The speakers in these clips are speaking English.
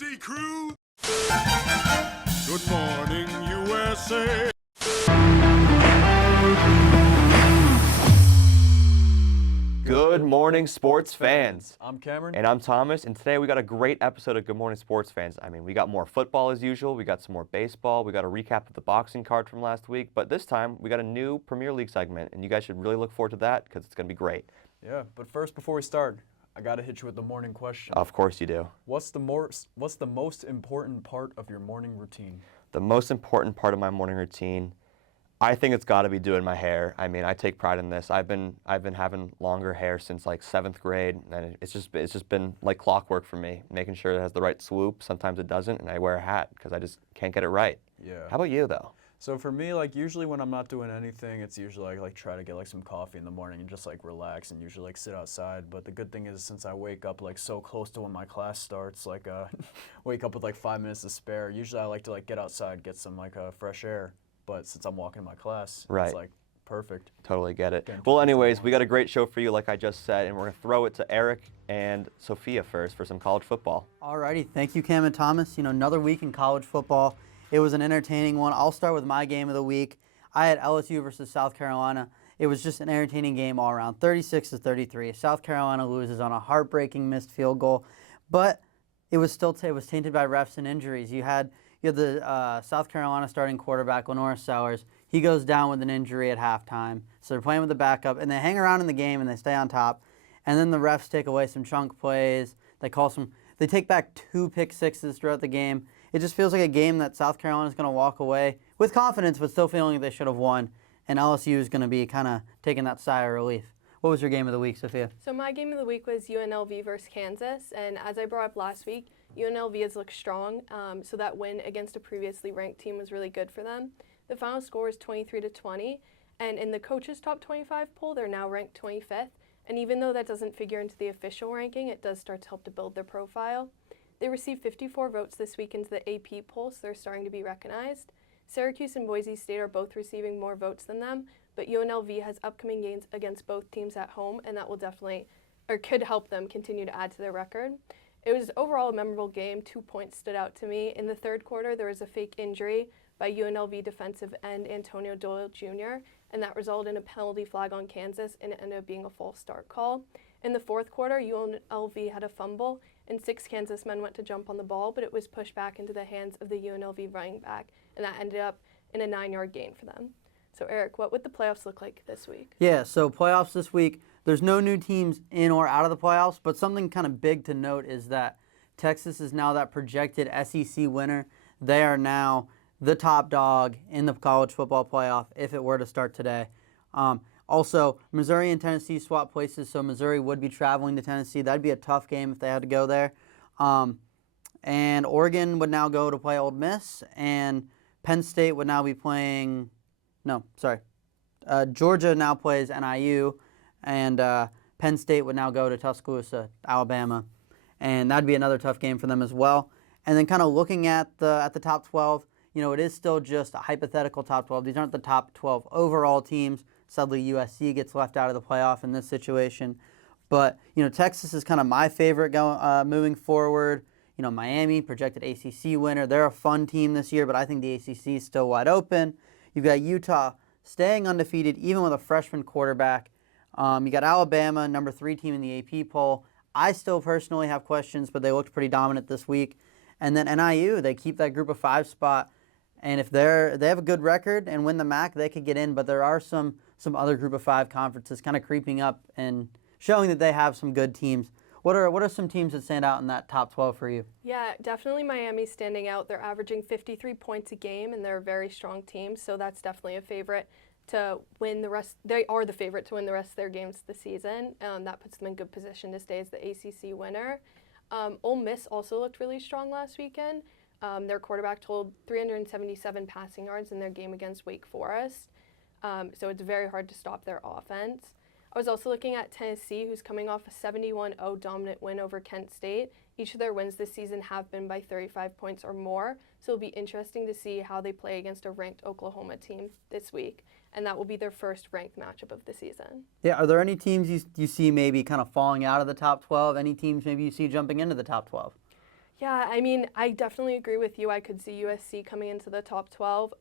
Dusty Crew. Good morning, USA. Good morning, sports fans. I'm Cameron. And I'm Thomas, and today we got a great episode of Good Morning Sports Fans. I mean, we got more football as usual, we got some more baseball, we got a recap of the boxing card from last week, but this time we got a new Premier League segment, and you guys should really look forward to that because it's going to be great. Yeah, but first, before we start, I got to hit you with the morning question. Of course you do. What's the most important part of your morning routine? The most important part of my morning routine, I think it's got to be doing my hair. I mean, I take pride in this. I've been having longer hair since like 7th grade, and it's just been like clockwork for me, making sure it has the right swoop. Sometimes it doesn't, and I wear a hat because I just can't get it right. Yeah. How about you, though? So for me, like usually when I'm not doing anything, it's usually like try to get like some coffee in the morning and just like relax and usually like sit outside. But the good thing is since I wake up like so close to when my class starts, like wake up with like 5 minutes to spare. Usually I like to like get outside, get some like fresh air. But since I'm walking to my class, Right. It's like perfect. Totally get it. Well, anyways, we got a great show for you, like I just said, and we're going to throw it to Eric and Sophia first for some college football. Alrighty, thank you, Cam and Thomas. You know, another week in college football. It was an entertaining one. I'll start with my game of the week. I had LSU versus South Carolina. It was just an entertaining game all around, 36-33. South Carolina loses on a heartbreaking missed field goal, but it was still it was tainted by refs and injuries. You had the South Carolina starting quarterback, Lenore Sellers. He goes down with an injury at halftime, so they're playing with the backup, and they hang around in the game and they stay on top. And then the refs take away some chunk plays. They take back 2 pick sixes throughout the game. It just feels like a game that South Carolina is going to walk away with confidence, but still feeling like they should have won. And LSU is going to be kind of taking that sigh of relief. What was your game of the week, Sophia? So my game of the week was UNLV versus Kansas. And as I brought up last week, UNLV has looked strong. So that win against a previously ranked team was really good for them. The final score was 23-20. And in the coaches' top 25 poll, they're now ranked 25th. And even though that doesn't figure into the official ranking, it does start to help to build their profile. They received 54 votes this week into the AP poll, so they're starting to be recognized. Syracuse and Boise State are both receiving more votes than them, but UNLV has upcoming games against both teams at home, and that will definitely, or could help them continue to add to their record. It was overall a memorable game. 2 points stood out to me. In the third quarter, there was a fake injury by UNLV defensive end Antonio Doyle Jr., and that resulted in a penalty flag on Kansas, and it ended up being a false start call. In the fourth quarter, UNLV had a fumble, and 6 Kansas men went to jump on the ball, but it was pushed back into the hands of the UNLV running back, and that ended up in a 9-yard gain for them. So, Eric, what would the playoffs look like this week? Yeah, so playoffs this week, there's no new teams in or out of the playoffs, but something kind of big to note is that Texas is now that projected SEC winner. They are now the top dog in the college football playoff if it were to start today. Also, Missouri and Tennessee swap places, so Missouri would be traveling to Tennessee. That'd be a tough game if they had to go there. And Oregon would now go to play Ole Miss, and Penn State would now be playing Georgia now plays NIU, and Penn State would now go to Tuscaloosa, Alabama. And that'd be another tough game for them as well. And then kind of looking at the top 12, you know, it is still just a hypothetical top 12. These aren't the top 12 overall teams. Sadly, USC gets left out of the playoff in this situation. But, you know, Texas is kind of my favorite moving forward. You know, Miami, projected ACC winner. They're a fun team this year, but I think the ACC is still wide open. You've got Utah staying undefeated, even with a freshman quarterback. You got Alabama, number 3 team in the AP poll. I still personally have questions, but they looked pretty dominant this week. And then NIU, they keep that group of 5 spot. And if they have a good record and win the MAC, they could get in. But there are some other group of 5 conferences kind of creeping up and showing that they have some good teams. What are some teams that stand out in that top 12 for you? Yeah, definitely Miami's standing out. They're averaging 53 points a game, and they're a very strong team, so that's definitely a favorite to win the rest. They are the favorite to win the rest of their games this season. That puts them in good position to stay as the ACC winner. Ole Miss also looked really strong last weekend. Their quarterback totaled 377 passing yards in their game against Wake Forest. So it's very hard to stop their offense. I was also looking at Tennessee, who's coming off a 71-0 dominant win over Kent State. Each of their wins this season have been by 35 points or more, so it'll be interesting to see how they play against a ranked Oklahoma team this week, and that will be their first ranked matchup of the season. Yeah, are there any teams you see maybe kind of falling out of the top 12? Any teams maybe you see jumping into the top 12? Yeah, I mean, I definitely agree with you. I could see USC coming into the top 12.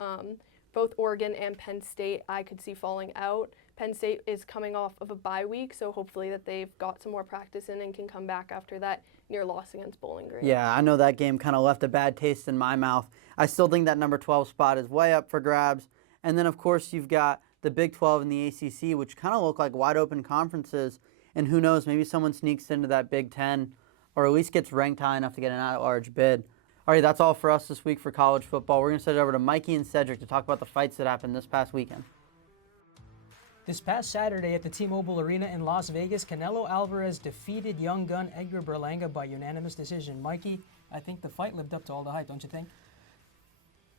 Both Oregon and Penn State, I could see falling out. Penn State is coming off of a bye week, so hopefully that they've got some more practice in and can come back after that near loss against Bowling Green. Yeah, I know that game kind of left a bad taste in my mouth. I still think that number 12 spot is way up for grabs. And then, of course, you've got the Big 12 and the ACC, which kind of look like wide open conferences. And who knows, maybe someone sneaks into that Big 10 or at least gets ranked high enough to get an at-large bid. All right, that's all for us this week for college football. We're going to send it over to Mikey and Cedric to talk about the fights that happened this past weekend. This past Saturday at the T-Mobile Arena in Las Vegas, Canelo Álvarez defeated young gun Edgar Berlanga by unanimous decision. Mikey, I think the fight lived up to all the hype, don't you think?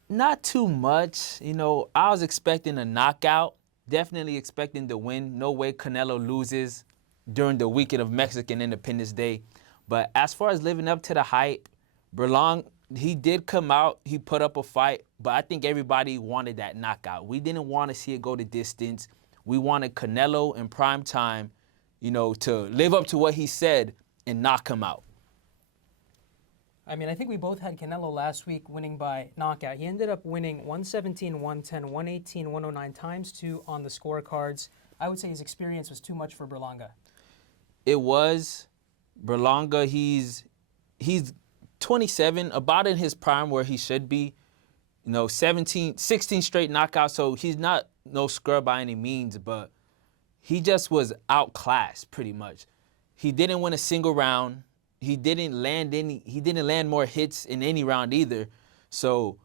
Not too much. You know, I was expecting a knockout, definitely expecting the win. No way Canelo loses during the weekend of Mexican Independence Day. But as far as living up to the hype, Berlanga, he did come out, he put up a fight, but I think everybody wanted that knockout. We didn't want to see it go the distance. We wanted Canelo in prime time, you know, to live up to what he said and knock him out. I mean, I think we both had Canelo last week winning by knockout. He ended up winning 117, 110, 118, 109 times 2 on the scorecards. I would say his experience was too much for Berlanga. It was. Berlanga, he's 27, about in his prime where he should be. You know, 16 straight knockouts, so he's not no scrub by any means, but he just was outclassed pretty much. He didn't win a single round. He didn't land more hits in any round either. So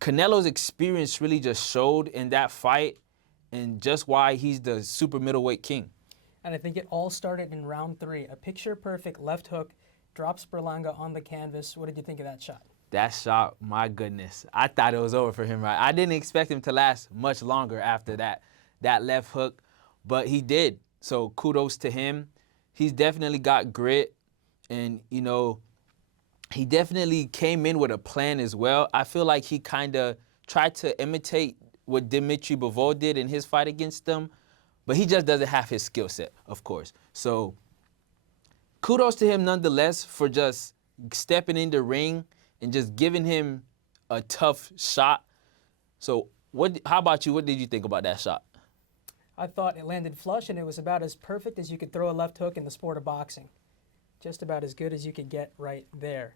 Canelo's experience really just showed in that fight and just why he's the super middleweight king. And I think it all started in round 3. A picture-perfect left hook drops Berlanga on the canvas. What did you think of that shot? That shot, my goodness. I thought it was over for him, right? I didn't expect him to last much longer after that left hook, but he did. So kudos to him. He's definitely got grit, and, you know, he definitely came in with a plan as well. I feel like he kind of tried to imitate what Dimitri Bivol did in his fight against him, but he just doesn't have his skill set, of course. So kudos to him nonetheless for just stepping in the ring and just giving him a tough shot. So how about you? What did you think about that shot? I thought it landed flush, and it was about as perfect as you could throw a left hook in the sport of boxing. Just about as good as you could get right there.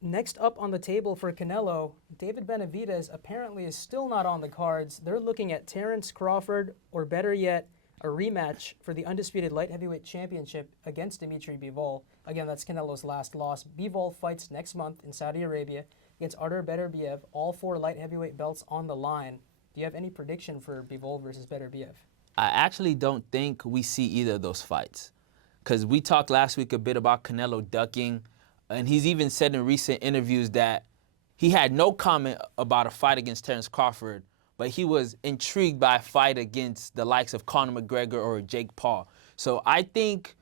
Next up on the table for Canelo, David Benavidez apparently is still not on the cards. They're looking at Terrence Crawford, or better yet, a rematch for the undisputed light heavyweight championship against Dimitri Bivol. Again, that's Canelo's last loss. Bivol fights next month in Saudi Arabia against Artur Beterbiev, all 4 light heavyweight belts on the line. Do you have any prediction for Bivol versus Beterbiev? I actually don't think we see either of those fights, because we talked last week a bit about Canelo ducking, and he's even said in recent interviews that he had no comment about a fight against Terrence Crawford, but he was intrigued by a fight against the likes of Conor McGregor or Jake Paul. So I think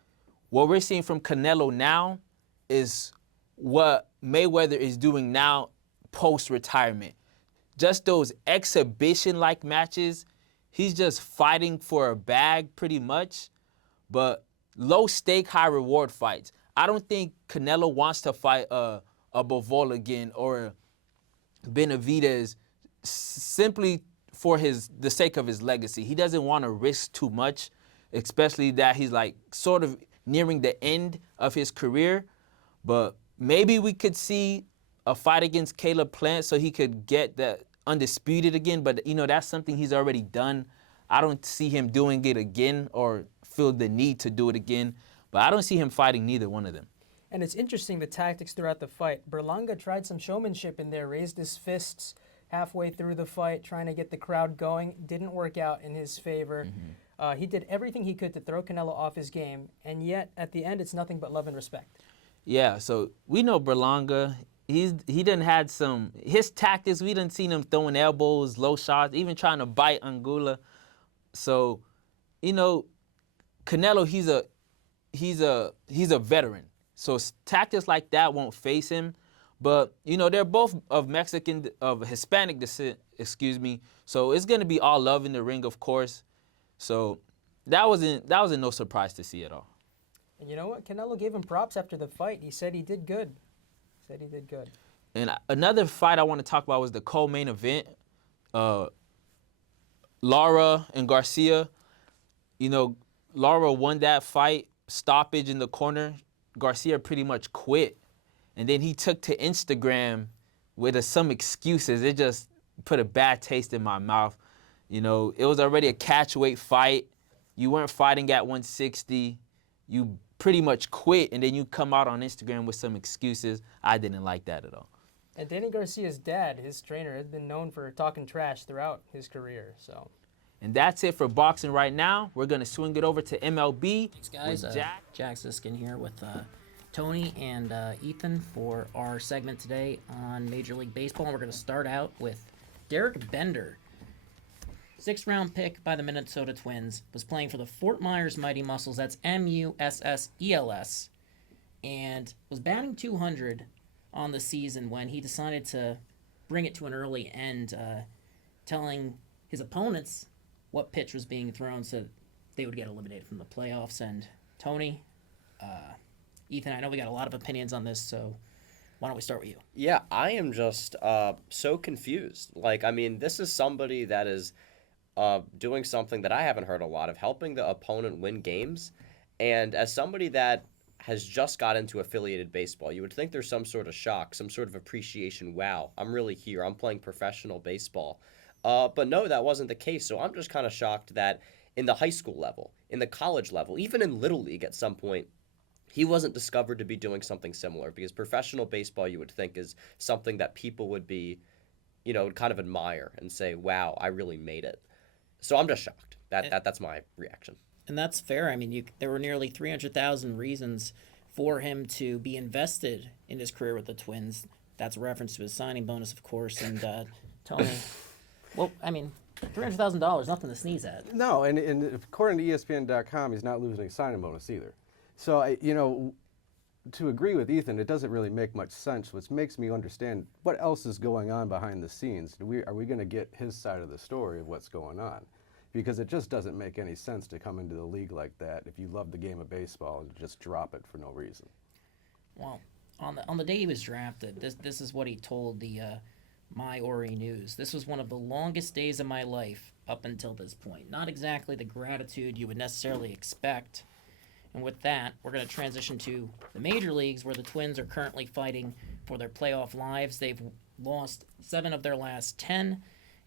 what we're seeing from Canelo now is what Mayweather is doing now post-retirement. Just those exhibition-like matches. He's just fighting for a bag pretty much, but low-stake, high-reward fights. I don't think Canelo wants to fight a Bivol again or Benavidez simply for the sake of his legacy. He doesn't want to risk too much, especially that he's like sort of nearing the end of his career. But maybe we could see a fight against Caleb Plant so he could get that undisputed again. But, you know, that's something he's already done. I don't see him doing it again or feel the need to do it again. But I don't see him fighting neither one of them. And it's interesting, the tactics throughout the fight. Berlanga tried some showmanship in there, raised his fists halfway through the fight, trying to get the crowd going. Didn't work out in his favor. He did everything he could to throw Canelo off his game, and yet at the end, it's nothing but love and respect. Yeah, so we know Berlanga. He done had his tactics. We done seen him throwing elbows, low shots, even trying to bite Anguilla. So, you know, Canelo, he's a veteran. So tactics like that won't face him. But, you know, they're both of Hispanic descent, So it's going to be all love in the ring, of course. So that wasn't no surprise to see at all. And you know what? Canelo gave him props after the fight. He said he did good. Said he did good. And another fight I want to talk about was the co-main event. Lara and Garcia. You know, Lara won that fight, stoppage in the corner. Garcia pretty much quit. And then he took to Instagram with some excuses. It just put a bad taste in my mouth. You know, it was already a catchweight fight. You weren't fighting at 160. You pretty much quit, and then you come out on Instagram with some excuses. I didn't like that at all. And Danny Garcia's dad, his trainer, has been known for talking trash throughout his career. So. And that's it for boxing right now. We're going to swing it over to MLB. Thanks, guys. With Jack. Jack Siskin here with Tony and Ethan for our segment today on Major League Baseball. And we're going to start out with Derek Bender. 6th-round pick by the Minnesota Twins. Was playing for the Fort Myers Mighty Muscles. That's Mussels. And was batting .200 on the season when he decided to bring it to an early end, telling his opponents what pitch was being thrown so they would get eliminated from the playoffs. And Tony, Ethan, I know we got a lot of opinions on this, so why don't we start with you? Yeah, I am just so confused. Like, I mean, this is somebody that is doing something that I haven't heard a lot of, helping the opponent win games. And as somebody that has just got into affiliated baseball, you would think there's some sort of shock, some sort of appreciation. Wow, I'm really here. I'm playing professional baseball. But no, that wasn't the case. So I'm just kind of shocked that in the high school level, in the college level, even in Little League at some point, he wasn't discovered to be doing something similar, because professional baseball, you would think, is something that people would be, you know, kind of admire and say, wow, I really made it. So I'm just shocked. That's my reaction. And that's fair. I mean, there were nearly 300,000 reasons for him to be invested in his career with the Twins. That's a reference to his signing bonus, of course. And Tony, well, I mean, $300,000, nothing to sneeze at. No, and according to ESPN.com, he's not losing a signing bonus either. So, you know, to agree with Ethan, it doesn't really make much sense, which makes me understand what else is going on behind the scenes. Are we going to get his side of the story of what's going on? Because it just doesn't make any sense to come into the league like that if you love the game of baseball and just drop it for no reason. Well, on the day he was drafted, this is what he told the My Ori News. This was one of the longest days of my life up until this point. Not exactly the gratitude you would necessarily expect. And with that, we're going to transition to the major leagues, where the Twins are currently fighting for their playoff lives. They've lost 7 of their last 10.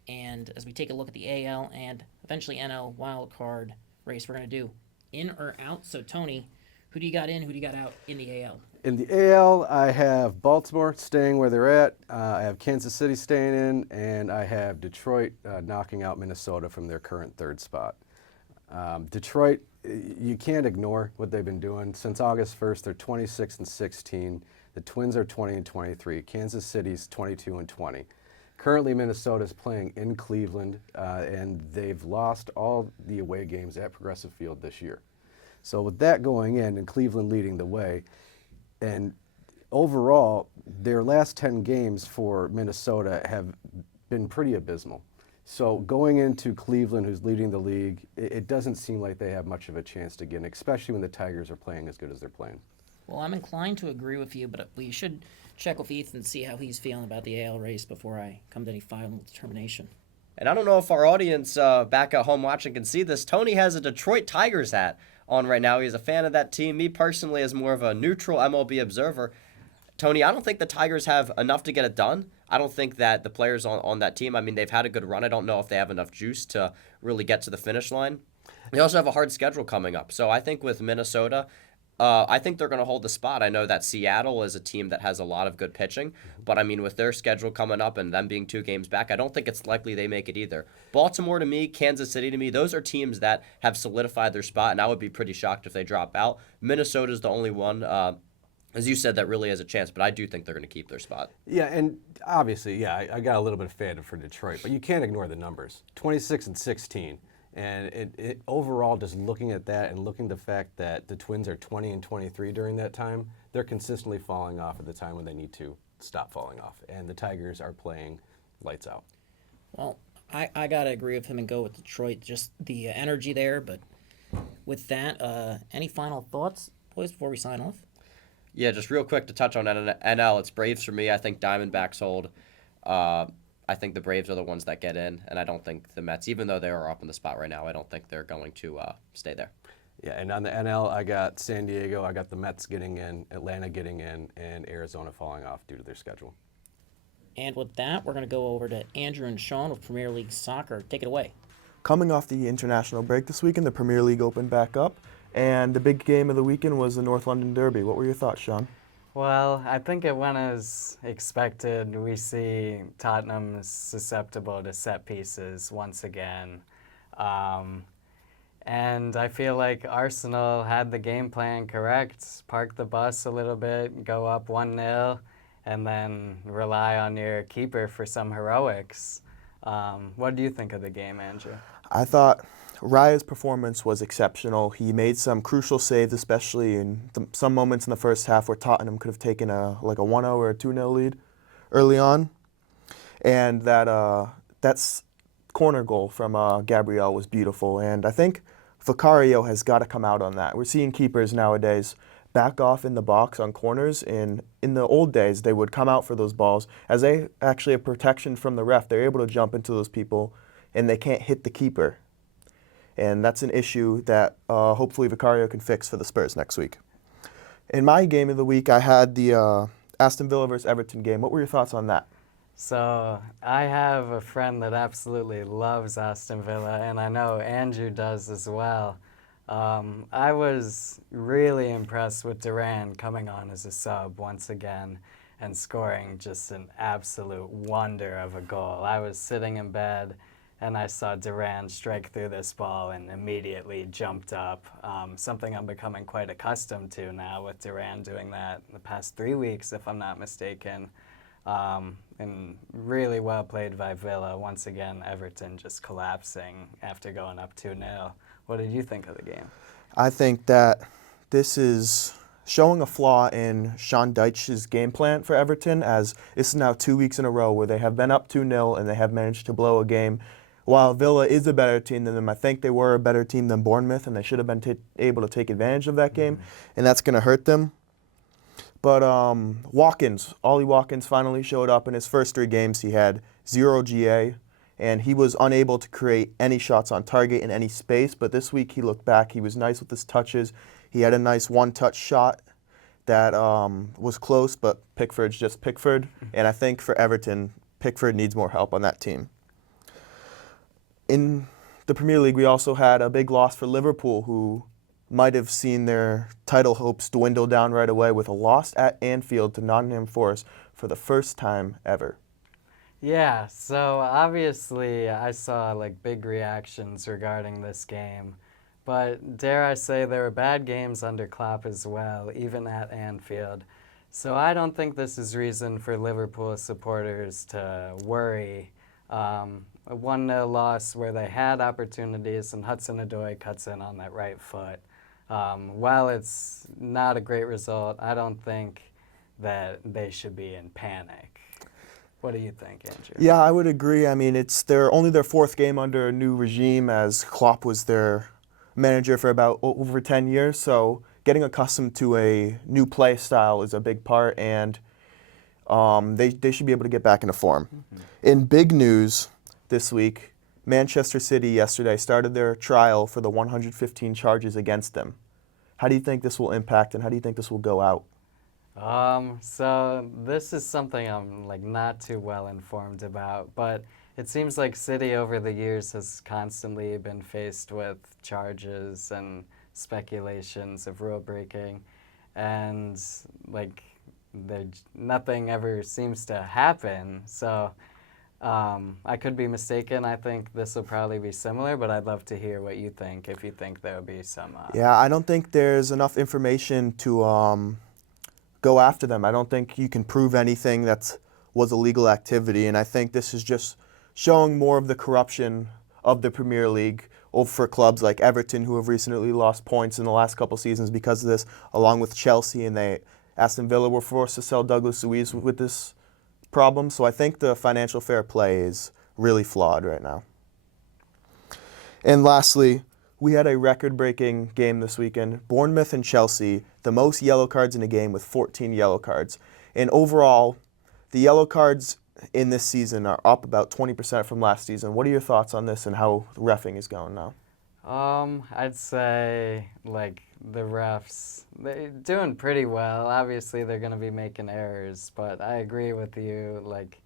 And as we take a look at the AL and eventually NL wild card race, we're going to do in or out. So, Tony, who do you got in, who do you got out in the AL? In the AL, I have Baltimore staying where they're at. I have Kansas City staying in, and I have Detroit knocking out Minnesota from their current 3rd spot. Detroit, you can't ignore what they've been doing. Since August 1st, they're 26-16. The Twins are 20-23. Kansas City's 22-20. Currently, Minnesota's playing in Cleveland, and they've lost all the away games at Progressive Field this year. So with that going in, and Cleveland leading the way, and overall, their last 10 games for Minnesota have been pretty abysmal. So going into Cleveland, who's leading the league, it doesn't seem like they have much of a chance to get in, especially when the Tigers are playing as good as they're playing. Well, I'm inclined to agree with you, but we should check with Ethan and see how he's feeling about the AL race before I come to any final determination. And I don't know if our audience back at home watching can see this. Tony has a Detroit Tigers hat on right now. He's a fan of that team. Me personally, as more of a neutral MLB observer, Tony, I don't think the Tigers have enough to get it done. I don't think that the players on that team, I mean, they've had a good run. I don't know if they have enough juice to really get to the finish line. They also have a hard schedule coming up. So I think with Minnesota, I think they're going to hold the spot. I know that Seattle is a team that has a lot of good pitching, but I mean, with their schedule coming up and them being 2 games back, I don't think it's likely they make it either. Baltimore to me, Kansas City to me, those are teams that have solidified their spot, and I would be pretty shocked if they drop out. Minnesota's the only one, as you said, that really has a chance, but I do think they're going to keep their spot. Yeah, and obviously, yeah, I got a little bit of fandom for Detroit, but you can't ignore the numbers. 26-16. And it overall, just looking at that and looking at the fact that the Twins are 20-23 during that time, they're consistently falling off at the time when they need to stop falling off. And the Tigers are playing lights out. Well, I got to agree with him and go with Detroit, just the energy there. But with that, any final thoughts, boys, before we sign off? Yeah, just real quick to touch on NL, it's Braves for me. I think Diamondbacks hold. I think the Braves are the ones that get in, and I don't think the Mets, even though they are up in the spot right now, I don't think they're going to stay there. Yeah, and on the NL, I got San Diego, I got the Mets getting in, Atlanta getting in, and Arizona falling off due to their schedule. And with that, we're going to go over to Andrew and Sean with Premier League Soccer. Take it away. Coming off the international break this weekend, the Premier League opened back up, and the big game of the weekend was the North London Derby. What were your thoughts, Sean? Well, I think it went as expected. We see Tottenham susceptible to set pieces once again. And I feel like Arsenal had the game plan correct. Park the bus a little bit, go up 1-0, and then rely on your keeper for some heroics. What do you think of the game, Andrew? I thought Raya's performance was exceptional. He made some crucial saves, especially in some moments in the first half where Tottenham could have taken a 1-0 or a 2-0 lead early on. And that's corner goal from Gabriel was beautiful. And I think Vicario has got to come out on that. We're seeing keepers nowadays back off in the box on corners. In the old days, they would come out for those balls. As they actually have protection from the ref, they're able to jump into those people, and they can't hit the keeper. And that's an issue that hopefully Vicario can fix for the Spurs next week. In my game of the week, I had the Aston Villa versus Everton game. What were your thoughts on that? So I have a friend that absolutely loves Aston Villa, and I know Andrew does as well. I was really impressed with Duran coming on as a sub once again and scoring just an absolute wonder of a goal. I was sitting in bed and I saw Duran strike through this ball and immediately jumped up, something I'm becoming quite accustomed to now with Duran doing that the past 3 weeks, if I'm not mistaken. And really well played by Villa. Once again, Everton just collapsing after going up 2-0. What did you think of the game? I think that this is showing a flaw in Sean Dyche's game plan for Everton, as this is now 2 weeks in a row where they have been up 2-0 and they have managed to blow a game. While Villa is a better team than them, I think they were a better team than Bournemouth, and they should have been able to take advantage of that game, and that's going to hurt them. But Ollie Watkins finally showed up. In his first 3 games. He had 0 GA, and he was unable to create any shots on target in any space. But this week he looked back. He was nice with his touches. He had a nice one-touch shot that was close, but Pickford's just Pickford. And I think for Everton, Pickford needs more help on that team. In the Premier League, we also had a big loss for Liverpool, who might have seen their title hopes dwindle down right away with a loss at Anfield to Nottingham Forest for the first time ever. Yeah, so obviously I saw like big reactions regarding this game, but dare I say there were bad games under Klopp as well, even at Anfield. So I don't think this is reason for Liverpool supporters to worry. A 1-0 loss where they had opportunities and Hudson-Odoi cuts in on that right foot. While it's not a great result, I don't think that they should be in panic. What do you think, Andrew? Yeah, I would agree. I mean, it's only their 4th game under a new regime, as Klopp was their manager for about over 10 years. So getting accustomed to a new play style is a big part, and they should be able to get back into form. In big news this week, Manchester City yesterday started their trial for the 115 charges against them. How do you think this will impact, and how do you think this will go out? So this is something I'm like not too well informed about, but it seems like City over the years has constantly been faced with charges and speculations of rule breaking, and like nothing ever seems to happen. So I could be mistaken. I think this will probably be similar, but I'd love to hear what you think, if you think there will be some... Yeah, I don't think there's enough information to go after them. I don't think you can prove anything that was illegal activity, and I think this is just showing more of the corruption of the Premier League for clubs like Everton, who have recently lost points in the last couple seasons because of this, along with Chelsea, and Aston Villa were forced to sell Douglas Luiz with this problem. So I think the financial fair play is really flawed right now. And lastly, We had a record-breaking game this weekend. Bournemouth and Chelsea, the most yellow cards in a game with 14 yellow cards. And overall, the yellow cards in this season are up about 20% from last season. What are your thoughts on this and how the reffing is going now? I'd say, like, the refs, they're doing pretty well. Obviously, they're going to be making errors, but I agree with you. Like,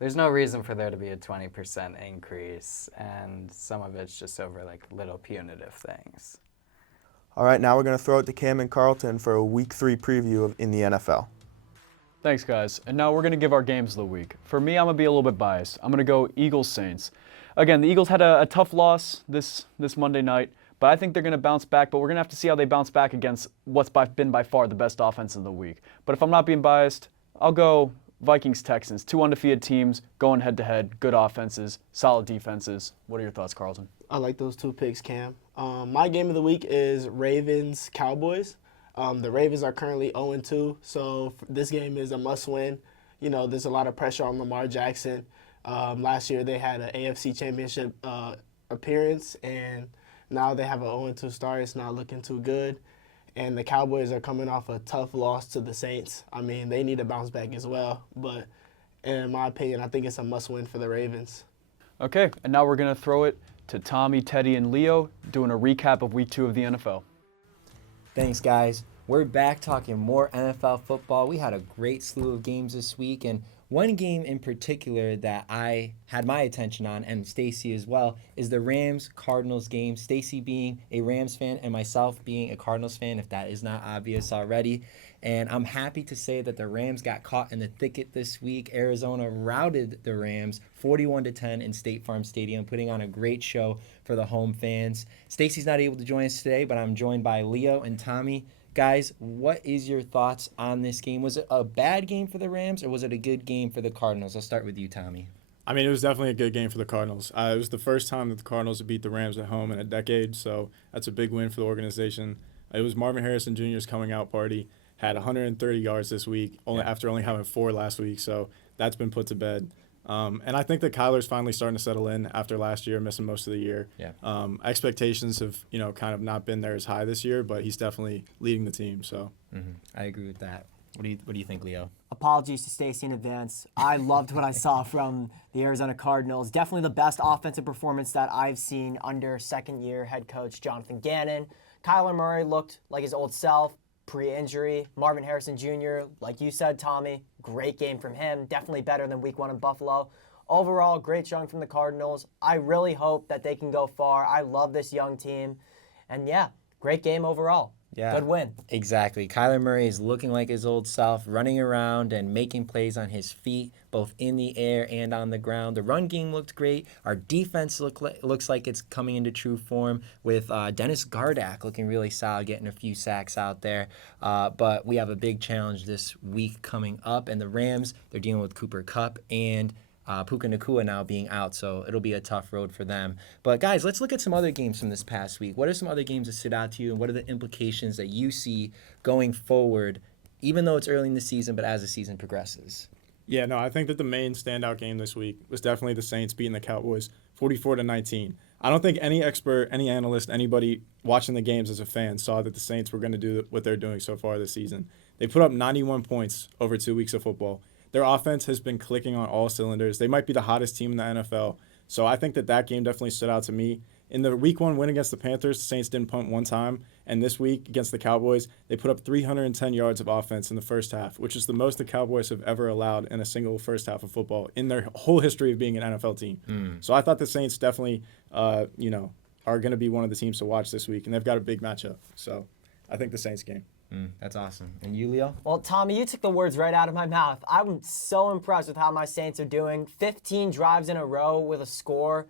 there's no reason for there to be a 20% increase, and some of it's just over, like, little punitive things. All right, now we're going to throw it to Cam and Carlton for a Week 3 preview in the NFL. Thanks, guys. And now we're going to give our games of the week. For me, I'm going to be a little bit biased. I'm going to go Eagles-Saints. Again, the Eagles had a tough loss this Monday night, but I think they're going to bounce back, but we're going to have to see how they bounce back against what's been by far the best offense of the week. But if I'm not being biased, I'll go Vikings-Texans. 2 undefeated teams, going head-to-head, good offenses, solid defenses. What are your thoughts, Carlton? I like those 2 picks, Cam. My game of the week is Ravens-Cowboys. The Ravens are currently 0-2, so this game is a must-win. You know, there's a lot of pressure on Lamar Jackson. Last year they had an AFC Championship appearance, and now they have an 0-2 start. It's not looking too good. And the Cowboys are coming off a tough loss to the Saints. I mean, they need to bounce back as well. But in my opinion, I think it's a must-win for the Ravens. Okay, and now we're going to throw it to Tommy, Teddy, and Leo doing a recap of Week 2 of the NFL. Thanks, guys. We're back talking more NFL football. We had a great slew of games this week, and one game in particular that I had my attention on, and Stacy as well, is the Rams-Cardinals game. Stacy being a Rams fan and myself being a Cardinals fan, if that is not obvious already. And I'm happy to say that the Rams got caught in the thicket this week. Arizona routed the Rams 41-10 in State Farm Stadium, putting on a great show for the home fans. Stacy's not able to join us today, but I'm joined by Leo and Tommy. Guys, what is your thoughts on this game? Was it a bad game for the Rams, or was it a good game for the Cardinals? I'll start with you, Tommy. I mean, it was definitely a good game for the Cardinals. It was the first time that the Cardinals had beat the Rams at home in a decade, so that's a big win for the organization. It was Marvin Harrison Jr.'s coming out party. Had 130 yards this week, after only having 4 last week, so that's been put to bed. And I think that Kyler's finally starting to settle in after last year, missing most of the year. Yeah. Expectations have, kind of not been there as high this year, but he's definitely leading the team. So I agree with that. What do you think, Leo? Apologies to Stacey in advance. I loved what I saw from the Arizona Cardinals. Definitely the best offensive performance that I've seen under second-year head coach Jonathan Gannon. Kyler Murray looked like his old self pre-injury. Marvin Harrison Jr., like you said, Tommy, great game from him. Definitely better than Week 1 in Buffalo. Overall, great showing from the Cardinals. I really hope that they can go far. I love this young team. And yeah, great game overall. Yeah, good win. Exactly. Kyler Murray is looking like his old self, running around and making plays on his feet, both in the air and on the ground. The run game looked great. Our defense looks like it's coming into true form with Dennis Gardak looking really solid, getting a few sacks out there. But we have a big challenge this week coming up, and the Rams, they're dealing with Cooper Kupp and Puka Nacua now being out, so it'll be a tough road for them. But guys, let's look at some other games from this past week. What are some other games that stood out to you, and what are the implications that you see going forward, even though it's early in the season, but as the season progresses? Yeah, no, I think that the main standout game this week was definitely the Saints beating the Cowboys 44-19. I don't think any expert, any analyst, anybody watching the games as a fan saw that the Saints were going to do what they're doing so far this season. They put up 91 points over 2 weeks of football. Their offense has been clicking on all cylinders. They might be the hottest team in the NFL. So I think that game definitely stood out to me. In the Week 1 win against the Panthers, the Saints didn't punt one time. And this week against the Cowboys, they put up 310 yards of offense in the first half, which is the most the Cowboys have ever allowed in a single first half of football in their whole history of being an NFL team. So I thought the Saints definitely, are going to be one of the teams to watch this week. And they've got a big matchup. So I think the Saints game. That's awesome. And you, Leo? Well, Tommy, you took the words right out of my mouth. I'm so impressed with how my Saints are doing. 15 drives in a row with a score.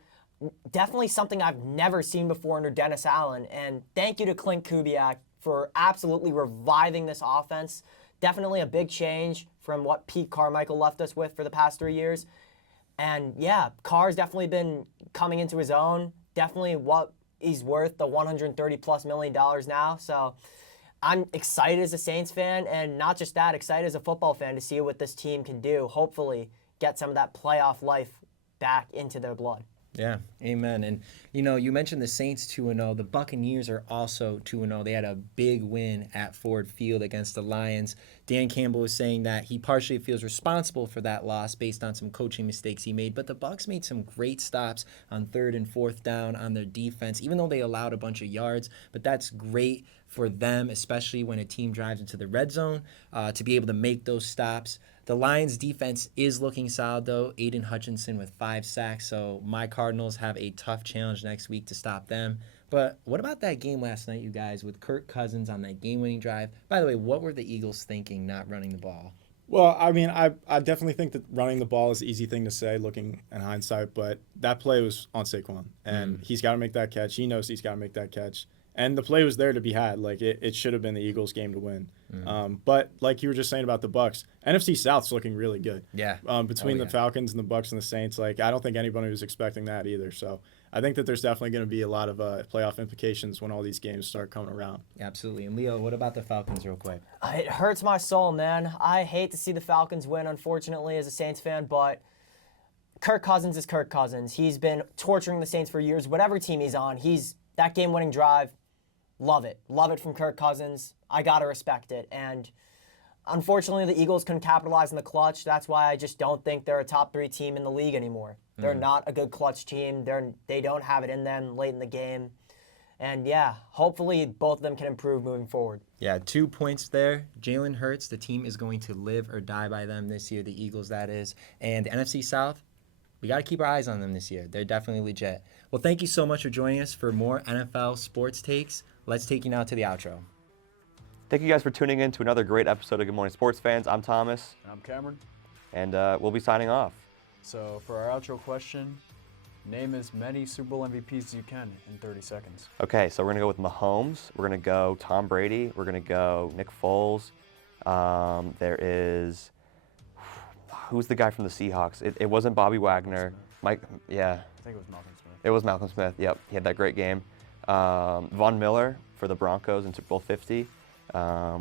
Definitely something I've never seen before under Dennis Allen. And thank you to Clint Kubiak for absolutely reviving this offense. Definitely a big change from what Pete Carmichael left us with for the past 3 years. And yeah, Carr's definitely been coming into his own. Definitely what he's worth, the $130+ million now. So I'm excited as a Saints fan, and not just that, excited as a football fan to see what this team can do. Hopefully get some of that playoff life back into their blood. Yeah, amen. And you mentioned the Saints 2-0. The Buccaneers are also 2-0. They had a big win at Ford Field against the Lions. Dan Campbell was saying that he partially feels responsible for that loss based on some coaching mistakes he made, but the Bucs made some great stops on 3rd and 4th down on their defense, even though they allowed a bunch of yards. But that's great for them, especially when a team drives into the red zone, to be able to make those stops. The Lions' defense is looking solid, though. Aiden Hutchinson with 5 sacks, so my Cardinals have a tough challenge next week to stop them. But what about that game last night, you guys, with Kirk Cousins on that game-winning drive? By the way, what were the Eagles thinking not running the ball? Well, I mean, I definitely think that running the ball is an easy thing to say looking in hindsight, but that play was on Saquon, and he's got to make that catch. He knows he's got to make that catch. And the play was there to be had. Like, it should have been the Eagles' game to win. But like you were just saying about the Bucs, NFC South's looking really good. Yeah. Between the Falcons and the Bucs and the Saints, like, I don't think anybody was expecting that either. So I think that there's definitely going to be a lot of playoff implications when all these games start coming around. Absolutely. And Leo, what about the Falcons real quick? It hurts my soul, man. I hate to see the Falcons win, unfortunately, as a Saints fan, but Kirk Cousins is Kirk Cousins. He's been torturing the Saints for years. Whatever team he's on, that game-winning drive, love it. Love it from Kirk Cousins. I got to respect it. And unfortunately, the Eagles couldn't capitalize in the clutch. That's why I just don't think they're a top 3 team in the league anymore. They're not a good clutch team. They don't have it in them late in the game. And, yeah, hopefully both of them can improve moving forward. Yeah, 2 points there. Jalen Hurts, the team is going to live or die by them this year, the Eagles, that is. And the NFC South, we got to keep our eyes on them this year. They're definitely legit. Well, thank you so much for joining us for more NFL sports takes. Let's take you now to the outro. Thank you guys for tuning in to another great episode of Good Morning Sports Fans. I'm Thomas. And I'm Cameron. And we'll be signing off. So for our outro question, name as many Super Bowl MVPs as you can in 30 seconds. Okay, so we're going to go with Mahomes. We're going to go Tom Brady. We're going to go Nick Foles. There is, who's the guy from the Seahawks? It wasn't Bobby Wagner. Smith. Yeah. I think it was Malcolm Smith. It was Malcolm Smith. Yep, he had that great game. Von Miller for the Broncos in Super Bowl 50.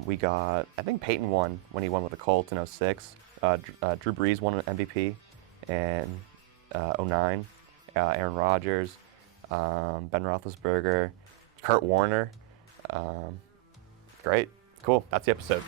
We got, I think Peyton won when he won with the Colts in 06. Drew Brees won an MVP in 09. Aaron Rodgers, Ben Roethlisberger, Kurt Warner. Great. Cool. That's the episode.